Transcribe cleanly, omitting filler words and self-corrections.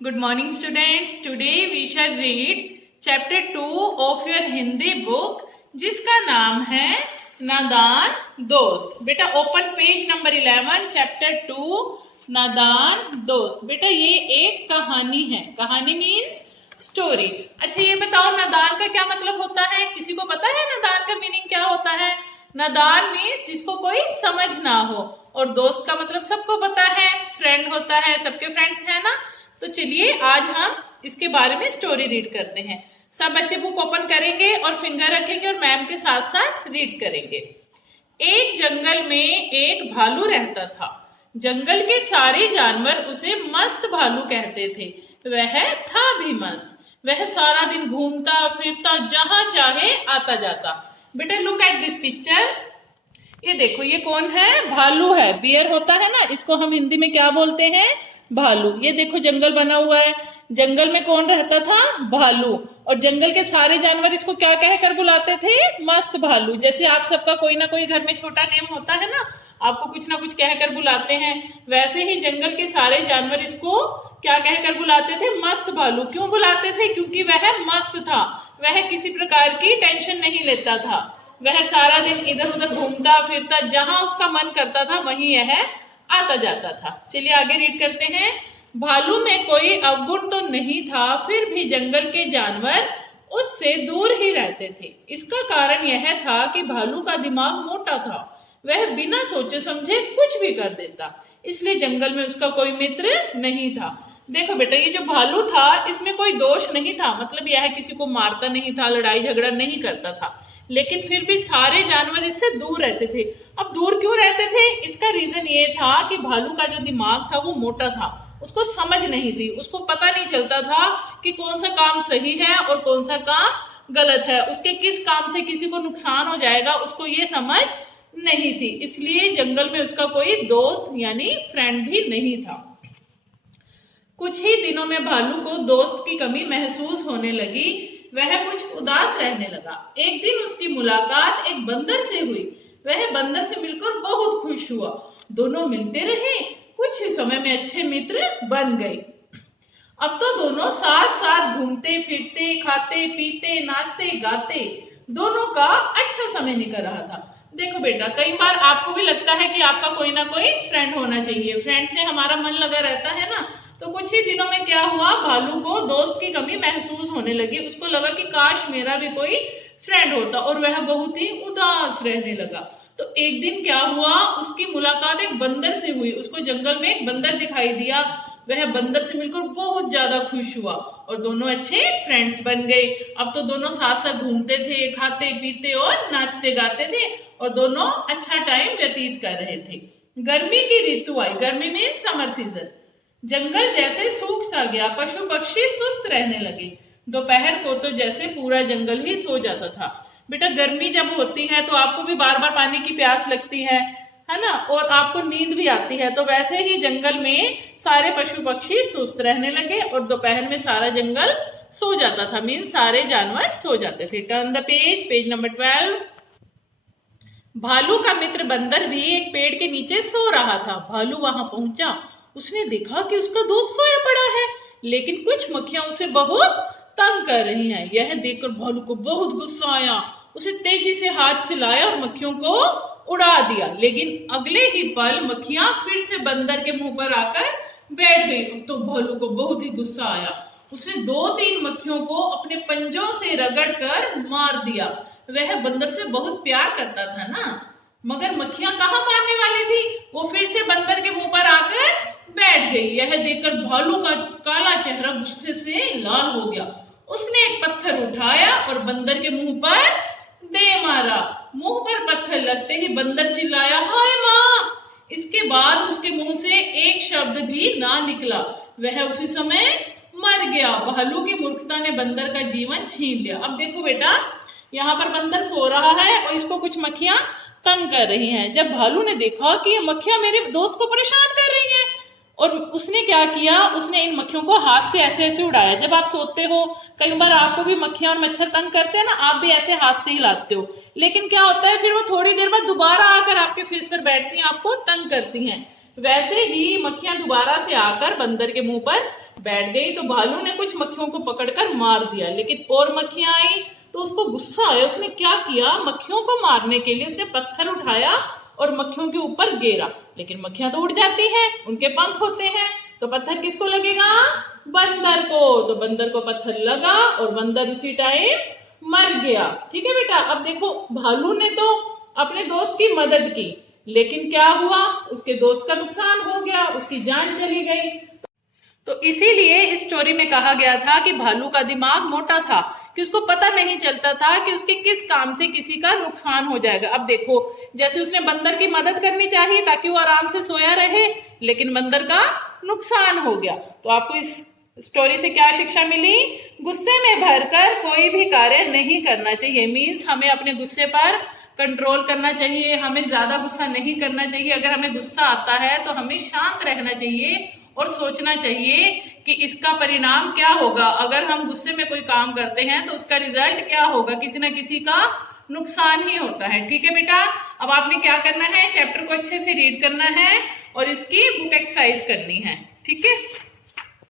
Good morning students. Today we shall read chapter 2 of your Hindi book जिसका नाम है नादान दोस्त। बेटा ओपन पेज नंबर 11 चैप्टर 2 नादान दोस्त। बेटा ये एक कहानी है। कहानी मीन्स स्टोरी। अच्छा ये बताओ नादान का क्या मतलब होता है? किसी को पता है नादान का मीनिंग क्या होता है? नादान मीन्स जिसको कोई समझ ना हो, और दोस्त का मतलब सबको पता है, फ्रेंड होता है, सबके फ्रेंड्स है ना। तो चलिए आज हम इसके बारे में स्टोरी रीड करते हैं। सब बच्चे बुक ओपन करेंगे और फिंगर रखेंगे और मैम के साथ साथ रीड करेंगे। एक जंगल में एक भालू रहता था। जंगल के सारे जानवर उसे मस्त भालू कहते थे। वह था भी मस्त। वह सारा दिन घूमता फिरता जहां चाहे आता जाता। बेटा लुक एट दिस पिक्चर। ये देखो ये कौन है? भालू है। बियर होता है ना, इसको हम हिंदी में क्या बोलते हैं? भालू। ये देखो जंगल बना हुआ है। जंगल में कौन रहता था? भालू। और जंगल के सारे जानवर इसको क्या कहकर बुलाते थे? मस्त भालू। जैसे आप सबका कोई ना कोई घर में छोटा नेम होता है ना, आपको कुछ ना कुछ कहकर बुलाते हैं, वैसे ही जंगल के सारे जानवर इसको क्या कहकर बुलाते थे? मस्त भालू। क्यों बुलाते थे? क्योंकि वह मस्त था। वह किसी प्रकार की टेंशन नहीं लेता था। वह सारा दिन इधर उधर घूमता फिरता, जहां उसका मन करता था वहीं यह आता जाता था। चलिए आगे रीड करते हैं। भालू में कोई अवगुण तो नहीं था, फिर भी जंगल के जानवर उससे दूर ही रहते थे। इसका कारण यह था कि भालू का दिमाग मोटा था। वह बिना सोचे समझे कुछ भी कर देता, इसलिए जंगल में उसका कोई मित्र नहीं था। देखो बेटा ये जो भालू था इसमें कोई दोष नहीं था, मतलब यह किसी को मारता नहीं था, लड़ाई झगड़ा नहीं करता था, लेकिन फिर भी सारे जानवर इससे दूर रहते थे। अब दूर क्यों रहते थे? इसका रीजन ये था कि भालू का जो दिमाग था वो मोटा था, उसको समझ नहीं थी, उसको पता नहीं चलता था कि कौन सा काम सही है और कौन सा काम गलत है, उसके किस काम से किसी को नुकसान हो जाएगा उसको ये समझ नहीं थी। इसलिए जंगल में उसका कोई दोस्त यानी फ्रेंड भी नहीं था। कुछ ही दिनों में भालू को दोस्त की कमी महसूस होने लगी। वह कुछ उदास रहने लगा। एक दिन उसकी मुलाकात एक बंदर से हुई। वह बंदर से मिलकर बहुत खुश हुआ। दोनों मिलते रहे, कुछ ही समय में अच्छे मित्र बन गए। अब तो दोनों साथ साथ घूमते फिरते, खाते पीते, नाचते गाते, दोनों का अच्छा समय निकल रहा था। देखो बेटा कई बार आपको भी लगता है कि आपका कोई ना कोई फ्रेंड होना चाहिए, फ्रेंड से हमारा मन लगा रहता है ना। तो कुछ ही दिनों में क्या हुआ, भालू को दोस्त की कमी महसूस होने लगी। उसको लगा कि काश मेरा भी कोई फ्रेंड होता, और वह बहुत ही उदास रहने लगा। तो एक दिन क्या हुआ, उसकी मुलाकात एक बंदर से हुई। उसको जंगल में एक बंदर दिखाई दिया। वह बंदर से मिलकर बहुत ज्यादा खुश हुआ और दोनों अच्छे फ्रेंड्स बन गए। अब तो दोनों साथ साथ घूमते थे, खाते पीते और नाचते गाते थे, और दोनों अच्छा टाइम व्यतीत कर रहे थे। गर्मी की ऋतु आई। गर्मी में समर सीजन। जंगल जैसे सूख सा गया। पशु पक्षी सुस्त रहने लगे। दोपहर को तो जैसे पूरा जंगल ही सो जाता था। बेटा गर्मी जब होती है तो आपको भी बार बार पानी की प्यास लगती है ना, और आपको नींद भी आती है। तो वैसे ही जंगल में सारे पशु पक्षी सुस्त रहने लगे और दोपहर में सारा जंगल सो जाता था, मीन्स सारे जानवर सो जाते थे। Turn the page, page number 12। भालू का मित्र बंदर भी एक पेड़ के नीचे सो रहा था। भालू वहां पहुंचा। उसने देखा कि उसका दोस्त सोया पड़ा है, लेकिन कुछ मक्खियां उसे बहुत तंग कर रही हैं। यह देखकर भालू को बहुत गुस्सा आया। उसे तेजी से हाथ चलाया और मक्खियों को उड़ा दिया, लेकिन अगले ही पल मक्खियां फिर से बंदर के मुंह पर आकर बैठ गई। तो भालू को बहुत ही गुस्सा आया। उसने 2-3 मक्खियों को अपने पंजों से रगड़कर मार दिया। वह बंदर से बहुत प्यार करता था ना, मगर मक्खियां कहाँ मारने वाली थी, वो फिर से बंदर के मुंह पर आकर बैठ गई। यह देखकर भालू का काला चेहरा गुस्से से लाल हो गया। उसने एक पत्थर उठाया और बंदर के मुंह पर दे मारा। मुंह पर पत्थर लगते ही बंदर चिल्लाया, हाय माँ! इसके बाद उसके मुंह से एक शब्द भी ना निकला। वह उसी समय मर गया। भालू की मूर्खता ने बंदर का जीवन छीन लिया। अब देखो बेटा यहाँ पर बंदर सो रहा है और इसको कुछ मक्खियां तंग कर रही हैं। जब भालू ने देखा कि ये मक्खियां मेरे दोस्त को परेशान कर रही हैं, और उसने क्या किया, उसने इन मक्खियों को हाथ से ऐसे ऐसे उड़ाया। जब आप सोते हो कई बार आपको भी मक्खियां और मच्छर तंग करते हैं ना, आप भी ऐसे हाथ से हिलाते हो, लेकिन क्या होता है फिर वो थोड़ी देर बाद दोबारा आकर आपके फेस पर बैठती हैं, आपको तंग करती हैं। वैसे ही मक्खियां दोबारा से आकर बंदर के मुंह पर बैठ गई तो भालू ने कुछ मक्खियों को पकड़कर मार दिया, लेकिन और मक्खियां आई तो उसको गुस्सा आया। उसने क्या किया, मक्खियों को मारने के लिए उसने पत्थर उठाया और मक्खियों के ऊपर गिरा, लेकिन मक्खियां तो उड़ जाती हैं, उनके पंख होते हैं, तो पत्थर किसको लगेगा, बंदर को। तो बंदर को पत्थर लगा और बंदर उसी टाइम मर गया। ठीक है बेटा। अब देखो भालू ने तो अपने दोस्त की मदद की, लेकिन क्या हुआ, उसके दोस्त का नुकसान हो गया, उसकी जान चली गई। तो इसीलिए इस स्टोरी में कहा गया था कि भालू का दिमाग मोटा था, कि उसको पता नहीं चलता था कि उसके किस काम से किसी का नुकसान हो जाएगा। अब देखो, जैसे उसने बंदर की मदद करनी चाहिए ताकि वो आराम से सोया रहे, लेकिन बंदर का नुकसान हो गया। तो आपको इस स्टोरी से क्या शिक्षा मिली, गुस्से में भरकर कोई भी कार्य नहीं करना चाहिए। मीन्स हमें अपने गुस्से पर कंट्रोल करना चाहिए, हमें ज्यादा गुस्सा नहीं करना चाहिए। अगर हमें गुस्सा आता है तो हमें शांत रहना चाहिए और सोचना चाहिए कि इसका परिणाम क्या होगा। अगर हम गुस्से में कोई काम करते हैं तो उसका रिजल्ट क्या होगा, किसी ना किसी का नुकसान ही होता है। ठीक है बेटा। अब आपने क्या करना है, चैप्टर को अच्छे से रीड करना है और इसकी बुक एक्सरसाइज करनी है। ठीक है।